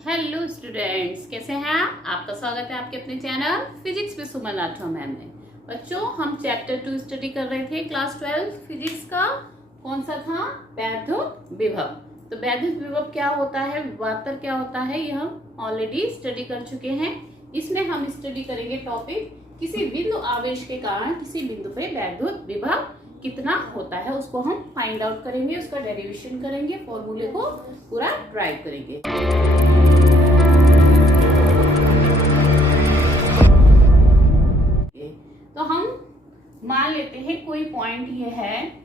Hello students, कैसे हैं आप? आपका स्वागत है आपके अपने चैनल फिजिक्स में सुमन राठौर मैम में। बच्चों, हम चैप्टर 2 स्टडी कर रहे थे क्लास 12 फिजिक्स का। कौन सा था? वैद्युत विभव। तो वैद्युत विभव क्या होता है, विभवांतर क्या होता है, ये हम ऑलरेडी स्टडी कर चुके हैं। इसमें हम स्टडी करेंगे टॉपिक किसी बिंदु आवेश के कारण किसी बिंदु पे वैद्युत विभव कितना होता है, उसको हम फाइंड आउट करेंगे, उसका डेरिवेशन करेंगे, फॉर्मूले को पूरा ड्राइव करेंगे। तो हम मान लेते हैं कोई पॉइंट ये है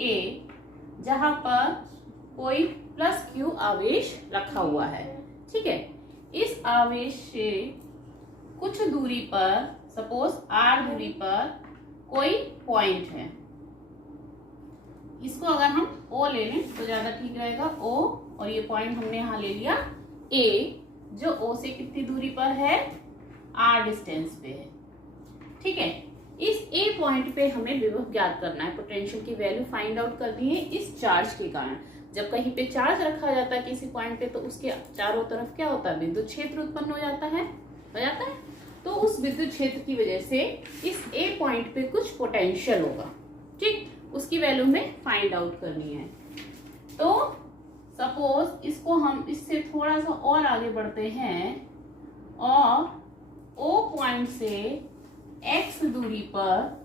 ए, जहां पर कोई प्लस क्यू आवेश रखा हुआ है। ठीक है, इस आवेश से कुछ दूरी पर, सपोज आर दूरी पर कोई पॉइंट है। इसको अगर हम ओ ले लें तो ज्यादा ठीक रहेगा, ओ, और ये पॉइंट हमने यहां ले लिया ए, जो ओ से कितनी दूरी पर है, आर डिस्टेंस पे है। ठीक है, इस ए पॉइंट पे हमें विभव ज्ञात करना है, पोटेंशियल की वैल्यू फाइंड आउट करनी है इस चार्ज के कारण। जब कहीं पे चार्ज रखा जाता है किसी पॉइंट पे, तो उसके चारों तरफ क्या होता है, विद्युत क्षेत्र उत्पन्न हो जाता है। तो उस विद्युत क्षेत्र की वजह से इस ए पॉइंट पे कुछ पोटेंशियल होगा। ठीक, उसकी वैल्यू में फाइंड आउट करनी है। तो सपोज इसको हम इससे थोड़ा सा और आगे बढ़ते हैं और ओ पॉइंट से एक्स दूरी पर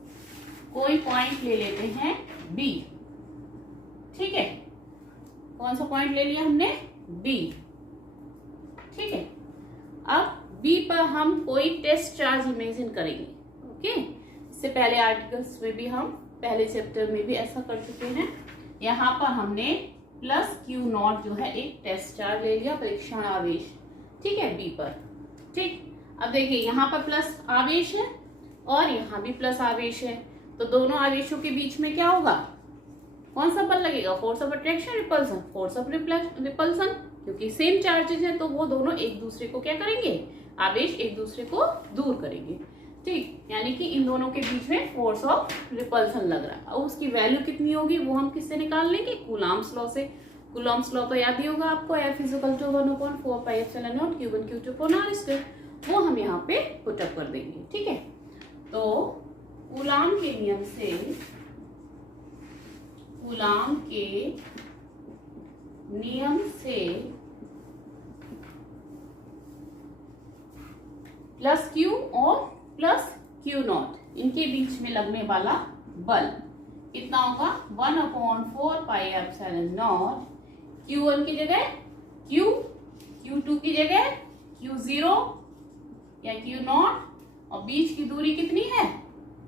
कोई पॉइंट ले लेते हैं बी। ठीक है, कौन सा पॉइंट ले लिया हमने, बी। ठीक है, अब बी पर हम कोई टेस्ट चार्ज इमेजिन करेंगे। ओके, इससे पहले आर्टिकल्स में भी हम पहले चैप्टर में भी ऐसा कर चुके हैं। यहाँ पर हमने प्लस क्यू नॉट जो है एक टेस्ट चार्ज ले लिया, परीक्षण आवेश। ठीक है, बी पर। ठीक, अब देखिए यहाँ पर प्लस आवेश है और यहाँ भी प्लस आवेश है, तो दोनों आवेशों के बीच में क्या होगा, कौन सा बल लगेगा, force of attraction, repulsion, force of repulsion, क्योंकि सेम चार्जेस हैं तो वो दोनों एक दूसरे को क्या करेंगे, आवेश एक दूसरे को दूर करेंगे। ठीक, यानी कि इन दोनों के बीच में फोर्स ऑफ रिपल्सन लग रहा है। और उसकी वैल्यू कितनी होगी वो हम किससे निकाल लेंगे, कूलॉम्स लॉ से। कूलॉम्स लॉ तो याद ही होगा आपको, F = 1/4πε0 Q1 Q2/r²। वो हम यहाँ पे पुटअप कर देंगे। ठीक है, तो कूलॉम के नियम से, कूलॉम के नियम से प्लस क्यू और प्लस क्यू नॉट, इनके बीच में लगने वाला बल कितना होगा, 1/4πε0 Q1 की जगह Q, Q2 की जगह Q0 या Q0, और बीच की दूरी कितनी है,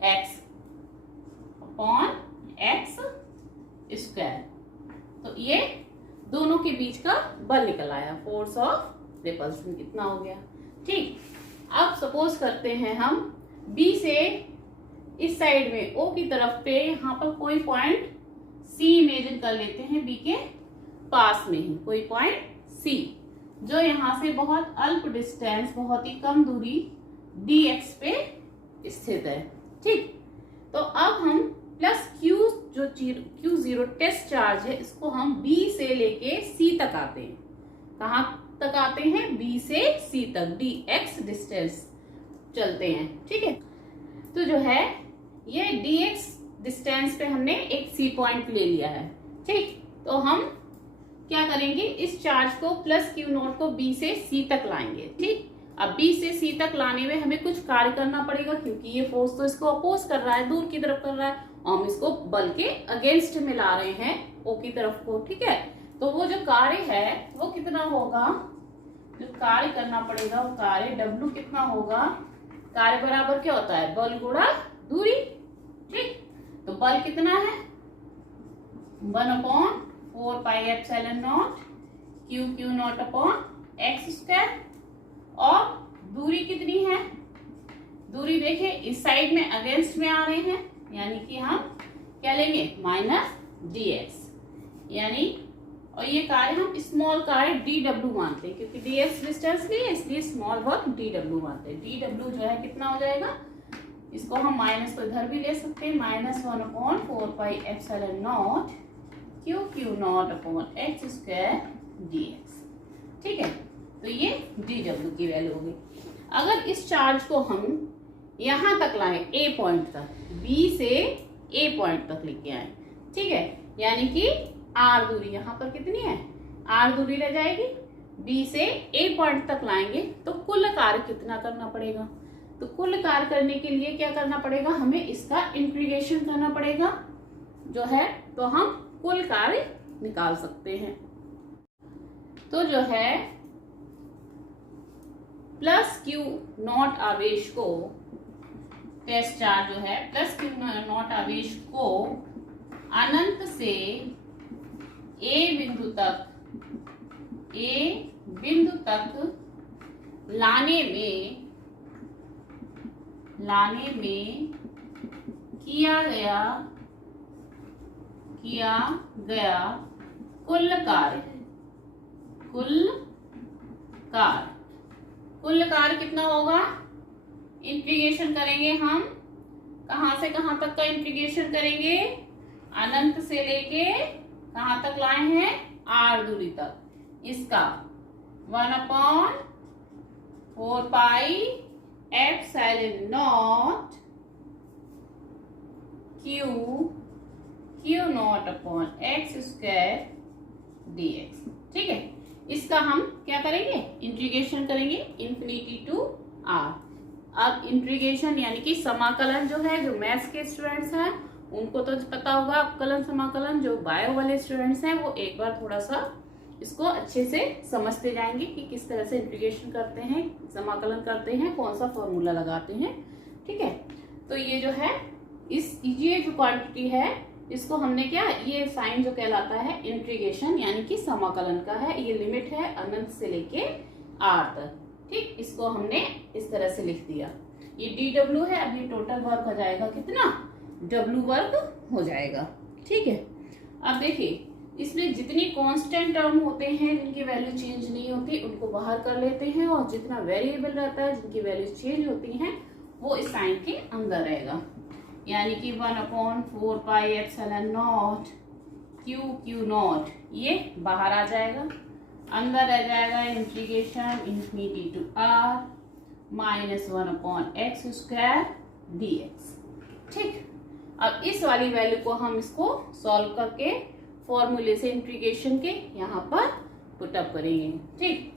x/x²। तो ये दोनों के बीच का बल निकल आया, फोर्स ऑफ रिपल्सन कितना हो गया। ठीक, अब सपोज करते हैं हम B से इस साइड में O की तरफ पे यहाँ पर कोई पॉइंट C इमेजिन कर लेते हैं, B के पास में ही कोई पॉइंट C, जो यहाँ से बहुत अल्प डिस्टेंस, बहुत ही कम दूरी dx पे स्थित है। ठीक, तो अब हम प्लस Q, जो Q0 टेस्ट चार्ज है, इसको हम B से लेके C तक आते हैं। कहाँ तक आते हैं, B से C तक, dx डिस्टेंस चलते हैं। ठीक है, तो जो है ये dx डिस्टेंस पे हमने एक C पॉइंट ले लिया है। ठीक, तो हम क्या करेंगे, इस चार्ज को प्लस क्यू नॉट को B से C तक लाएंगे। ठीक, अब B से C तक लाने में हमें कुछ कार्य करना पड़ेगा, क्योंकि ये फोर्स तो इसको अपोज कर रहा है, दूर की तरफ कर रहा है, और हम इसको बल के अगेंस्ट में ला रहे हैं O की तरफ को। ठीक है, तो वो जो कार्य है वो कितना होगा, जो कार्य करना पड़ेगा वो कार्य W कितना होगा, कार्य बराबर क्या होता है, बल गुणा दूरी। ठीक, तो बल कितना है, 1/4πε0 Q0/x², और दूरी कितनी है, दूरी देखिए इस साइड में अगेंस्ट में आ रहे हैं, यानी कि हम क्या लेंगे, -dx, यानी, और ये कार्य हम स्मॉल कार्य dw मानते हैं, क्योंकि dx डिस्टेंस नहीं है इसलिए स्मॉल वर्क dw मानते हैं। dw जो है कितना हो जाएगा, इसको हम माइनस तो इधर भी ले सकते हैं, -1/4πε0 Q0/x² dx। ठीक है, तो ये dw की वैल्यू होगी। अगर इस चार्ज को हम यहां तक लाएं, ए पॉइंट तक, बी से ए पॉइंट तक लेके आए, ठीक है, यानी कि आर दूरी यहाँ पर कितनी है, आर दूरी रह जाएगी, बी से ए पॉइंट तक लाएंगे तो कुल कार्य कितना करना पड़ेगा। तो कुल कार्य करने के लिए क्या करना पड़ेगा, हमें इसका इंटीग्रेशन करना पड़ेगा जो है, तो हम कुल कार्य निकाल सकते हैं। तो जो है प्लस क्यू नॉट आवेश को, टेस्ट चार्ज जो है प्लस क्यू नॉट आवेश को अनंत से ए बिंदु तक लाने में किया गया कुल कार्य कितना होगा, इंटीग्रेशन करेंगे हम, कहां से कहां तक का इंटीग्रेशन करेंगे, अनंत से लेके कहां तक लाए हैं, आर दूरी तक, इसका 1/4 pi epsilon naught q not upon x square dx, ठीक है। इसका हम क्या करेंगे, इंटीग्रेशन करेंगे इन्फिनिटी टू आर। अब इंटीग्रेशन यानी कि समाकलन जो है, जो मैथ्स के स्टूडेंट्स हैं उनको तो पता होगा अवकलन समाकलन, जो बायो वाले स्टूडेंट्स हैं वो एक बार थोड़ा सा इसको अच्छे से समझते जाएंगे कि किस तरह से इंटीग्रेशन करते हैं, समाकलन करते हैं, कौन सा फॉर्मूला लगाते हैं, ठीक है। तो ये जो है ये जो क्वांटिटी है इसको हमने क्या, ये साइन जो कहलाता है इंटीग्रेशन यानी कि समाकलन का है, ये लिमिट है अनंत से लेके आर तक, ठीक। इसको हमने इस तरह से लिख दिया, ये dw है। अब ये टोटल वर्क हो जाएगा कितना, w वर्क हो जाएगा, ठीक है। अब देखिए इसमें जितनी कांस्टेंट टर्म होते हैं जिनकी वैल्यू चेंज नहीं होती उनको बाहर कर लेते हैं, और जितना वेरिएबल रहता है जिनकी वैल्यू चेंज होती हैं वो इस साइन के अंदर रहेगा, यानी कि 1/4 pi epsilon naught q naught, ये बाहर आ जाएगा, अंदर रह जाएगा integration infinity to r -1/x square dx, ठीक। अब इस वाली वैल्यू को हम इसको सॉल्व करके फॉर्मूले से इंटीग्रेशन के यहाँ पर पुट अप करेंगे, ठीक।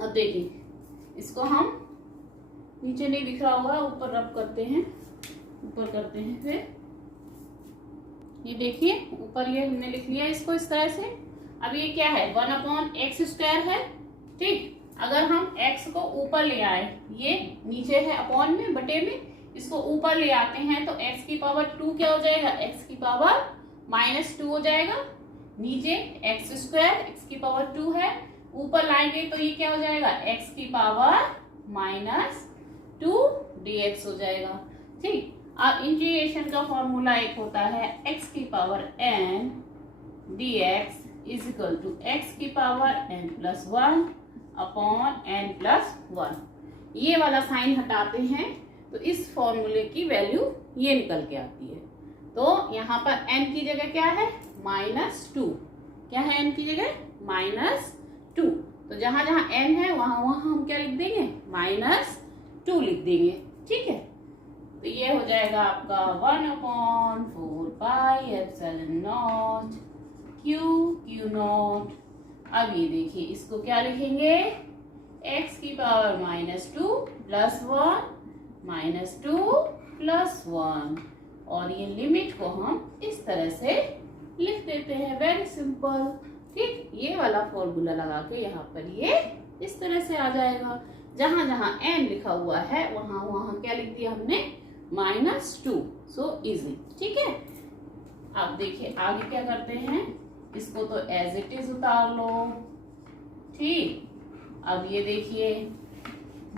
अब देखिए इसको हम, नीचे नहीं दिख रहा होगा, ऊपर रब करते हैं, ऊपर करते हैं, फिर ये देखिए ऊपर ये हमने लिख लिया इसको इस तरह से। अब ये क्या है, 1/x स्क्वायर है, ठीक। अगर हम x को ऊपर ले आए, ये नीचे है अपॉन में, बटे में, इसको ऊपर ले आते हैं तो x की पावर 2 क्या हो जाएगा, x की पावर -2 हो जाएगा, नीचे x स्क्वायर, x की पावर 2 है, ऊपर लाएंगे तो ये क्या हो जाएगा, x की पावर -2 dx हो जाएगा, ठीक। अब इंटीग्रेशन का फॉर्मूला एक होता है x की power n dx is equal to x की पावर n+1 अपॉन n+1। ये वाला साइन हटाते हैं तो इस फॉर्मूले की वैल्यू ये निकल के आती है। तो यहाँ पर n की जगह क्या है, -2, क्या है n की जगह, -2। तो जहां जहां n है वहां वहां हम क्या लिख देंगे, -2 लिख देंगे, ठीक है। तो ये हो जाएगा आपका 1/4 pi epsilon naught q not. अब ये देखिए इसको क्या लिखेंगे, x की पावर -2 +1 -2 +1, और ये लिमिट को हम इस तरह से लिख देते हैं, वेरी सिंपल, ठीक। ये वाला फॉर्मूला लगा के यहाँ पर ये इस तरह से आ जाएगा, जहां जहां n लिखा हुआ है वहां वहां क्या लिख दिया हमने, -2, सो इजी, ठीक है। अब देखिए आगे क्या करते हैं, इसको तो एज इट इज उतार लो, ठीक। अब ये देखिए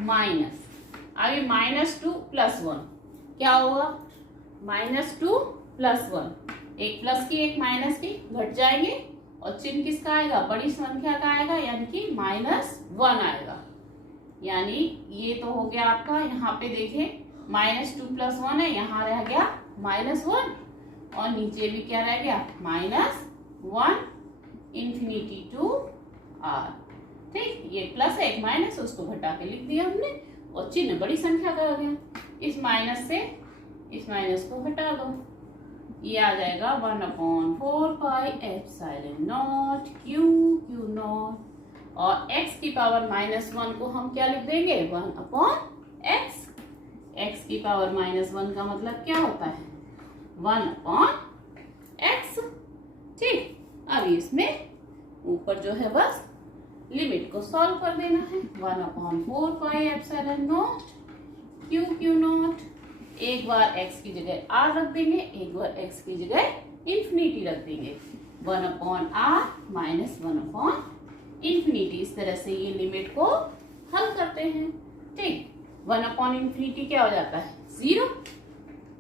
माइनस, आगे -2 +1 क्या होगा, -2 +1, एक प्लस की एक माइनस की घट जाएंगे, और चिन्ह किसका आएगा, बड़ी संख्या का आएगा, यानी कि -1 आएगा। यानी ये तो हो गया आपका, यहाँ पे देखिए -2 +1 है, यहाँ रह गया -1, और नीचे भी क्या रह गया, -1 इन्फिनिटी टू आर, ठीक, ये प्लस है, एक माइनस, उसको घटा के लिख दिया हमने और चिन्ह बड़ी संख्या का हो गया। इस माइनस से इस माइनस को घटा दो, ये आ जाएगा 1/4 pi epsilon naught q q not. और x की पावर -1 को हम क्या लिख देंगे, 1/x। x की पावर -1 का मतलब क्या होता है, 1/x। ठीक, अब इसमें ऊपर जो है बस लिमिट को सॉल्व कर देना है। 1/4 pi epsilon naught q q not, एक बार x की जगह r रख देंगे, एक बार x की जगह इंफिनिटी रख देंगे, 1/r माइनस 1/इंफिनिटी। इस तरह से ये लिमिट को हल करते हैं। ठीक, 1/इंफिनिटी क्या हो जाता है, 0।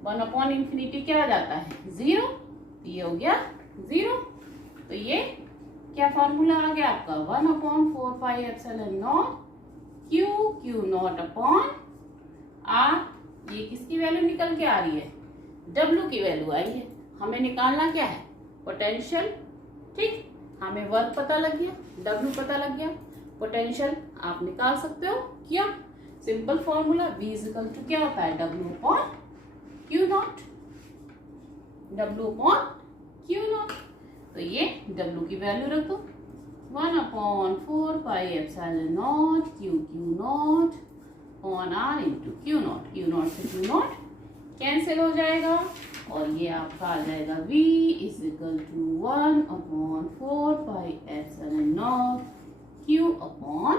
1/इंफिनिटी क्या हो जाता है, 0। ये हो गया 0। तो ये क्या फॉर्मूला आ गया आपका, 1/4 pi epsilon naught q q not upon r। ये किसकी वैल्यू निकल के आ रही है, W की वैल्यू आई है। हमें निकालना क्या है, पोटेंशियल। ठीक, हमें वर्क पता लग गया, W पता लग गया, पोटेंशियल आप निकाल सकते हो। क्या simple formula, V equal to क्या होता है, W upon q naught, W upon q naught. तो ये W की वैल्यू रख दो, 1/4 pi epsilon naught q q naught on r into q naught. Q naught से क्यू नॉट कैंसिल हो जाएगा और ये आपका आ जाएगा v is equal to 1/4 pi epsilon naught q upon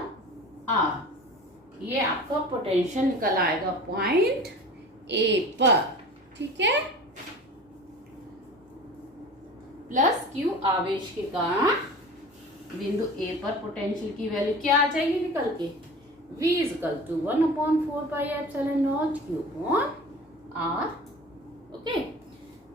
r। ये आपका पोटेंशियल निकल आएगा पॉइंट A पर। ठीक है, प्लस Q आवेश के कारण बिंदु A पर पोटेंशियल की वैल्यू क्या आ जाएगी निकल के, V is equal to 1/4 pi epsilon not Q upon R। Okay,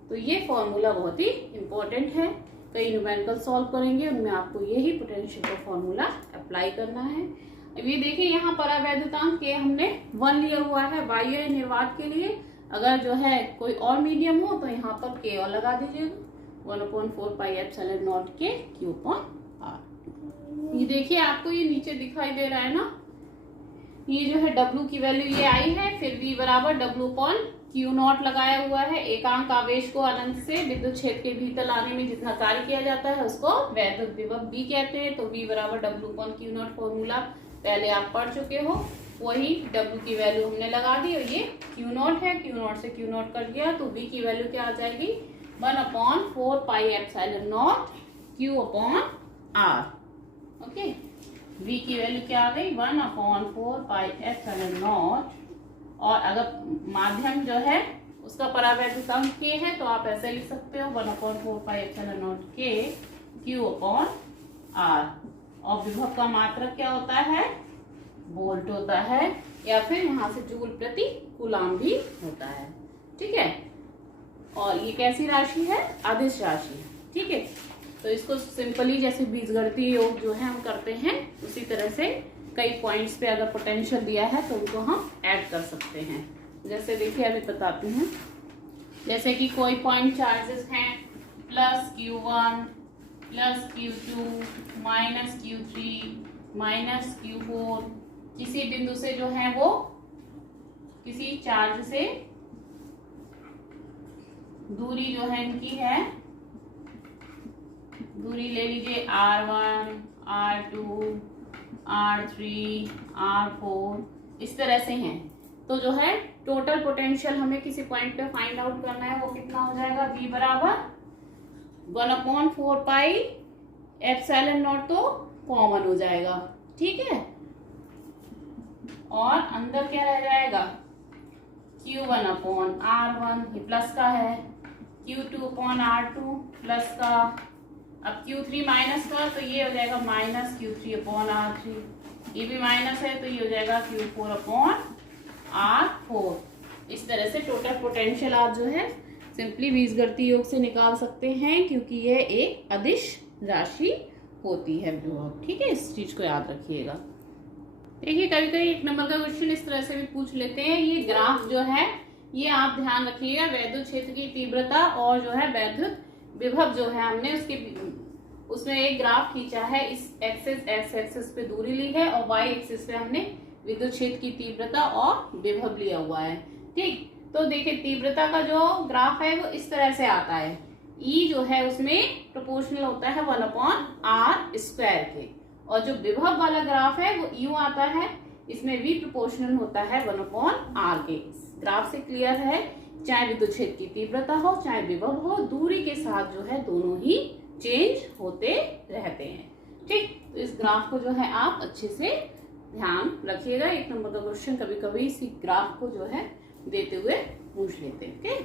तो ये फॉर्मूला बहुत ही इंपॉर्टेंट है। कई न्यूमेरिकल सॉल्व करेंगे, उनमें आपको यही पोटेंशियल का फॉर्मूला अप्लाई करना है। अब ये देखिए यहाँ पर अवैधतांक के हमने 1 लिया हुआ है बाह्य निर्वात के लिए। अगर जो है कोई और मीडियम हो तो यहाँ पर K और लगा दीजिएगा, 1/4 pi epsilon not K Q upon R। ये देखिए आपको ये नीचे दिखाई दे रहा है ना, ये जो है W की वैल्यू ये आई है, फिर V बराबर W अपॉन क्यू नॉट लगाया हुआ है। एकांक आवेश को अनंत से विद्युत क्षेत्र के भीतर लाने में जितना कार्य किया जाता है उसको वैद्युत विभव V कहते हैं। तो V बराबर W upon q not formula पहले आप पढ़ चुके हो, वही W की वैल्यू हमने लगा दी और ये क्यू नॉट है, क्यू नॉट से क्यू नॉट कट गया तो V की वैल्यू क्या आ जाएगी, 1/4 pi epsilon not Q upon R। Okay, V की वैल्यू क्या आ गई, 1/4 पाई एप्सिलॉन नॉट। और अगर माध्यम जो है उसका परावैद्युतांक K है तो आप ऐसे लिख सकते हो, 1/4 pi epsilon not K Q upon R। और विभव का मात्रक क्या होता है, वोल्ट होता है, या फिर यहाँ से जूल प्रति कूलाम भी होता है। ठीक है, और ये कैसी राशि है, अदिश राशि। ठीक है, तो इसको सिंपली जैसे बीजगणितीय योग जो है हम करते हैं उसी तरह से कई पॉइंट्स पे अगर पोटेंशियल दिया है तो उनको हम ऐड कर सकते हैं। जैसे देखिए अभी बताती हूँ, जैसे कि कोई पॉइंट चार्जेस हैं +Q1 +Q2 -Q3 -Q4, किसी बिंदु से जो है वो किसी चार्ज से दूरी जो है इनकी है, दूरी ले लीजिए R1 R2 R3 R4, इस तरह से हैं। तो जो है टोटल पोटेंशियल हमें किसी पॉइंट पे फाइंड आउट करना है, वो कितना हो जाएगा, V बराबर 1/4 पाई एप्सिलॉन नॉट तो कॉमन हो जाएगा। ठीक है, और अंदर क्या रह जाएगा, Q1 अपॉन R1, ये प्लस का है, Q2 अपॉन R2 प्लस का, अब Q3 माइनस का तो ये हो जाएगा -Q3 अपॉन R3, ये भी माइनस है तो ये हो जाएगा Q4 अपॉन R4। इस तरह से टोटल पोटेंशियल आप जो है सिंपली बीजगणितीय योग से निकाल सकते हैं, क्योंकि यह एक अदिश राशि होती है। ठीक है, इस चीज को याद रखिएगा। देखिए कभी कभी 1 नंबर का क्वेश्चन इस तरह से भी पूछ लेते हैं। ये ग्राफ जो है ये आप ध्यान रखिएगा, वैद्युत क्षेत्र की तीव्रता और जो है वैद्युत विभव जो है हमने उसमें एक ग्राफ खींचा है, इस एक्स एक्सिस पे दूरी ली है और वाई एक्सिस पे हमने विद्युत क्षेत्र की तीव्रता और विभव लिया हुआ है। ठीक, तो देखिए तीव्रता का जो ग्राफ है वो इस तरह से आता है, ई जो है उसमें प्रोपोर्शनल होता है 1/r² के, और जो विभव वाला ग्राफ है वो यूं आता है, इसमें v प्रोपोर्शनल होता है 1/r के। ग्राफ से क्लियर है, चाहे विद्युत क्षेत्र की तीव्रता हो चाहे विभव हो, दूरी के साथ जो है दोनों ही चेंज होते रहते हैं। ठीक, तो इस ग्राफ को जो है आप अच्छे से ध्यान रखिएगा। 1 नंबर का क्वेश्चन कभी कभी इसी ग्राफ को जो है देते हुए पूछ लेते हैं। ठीक।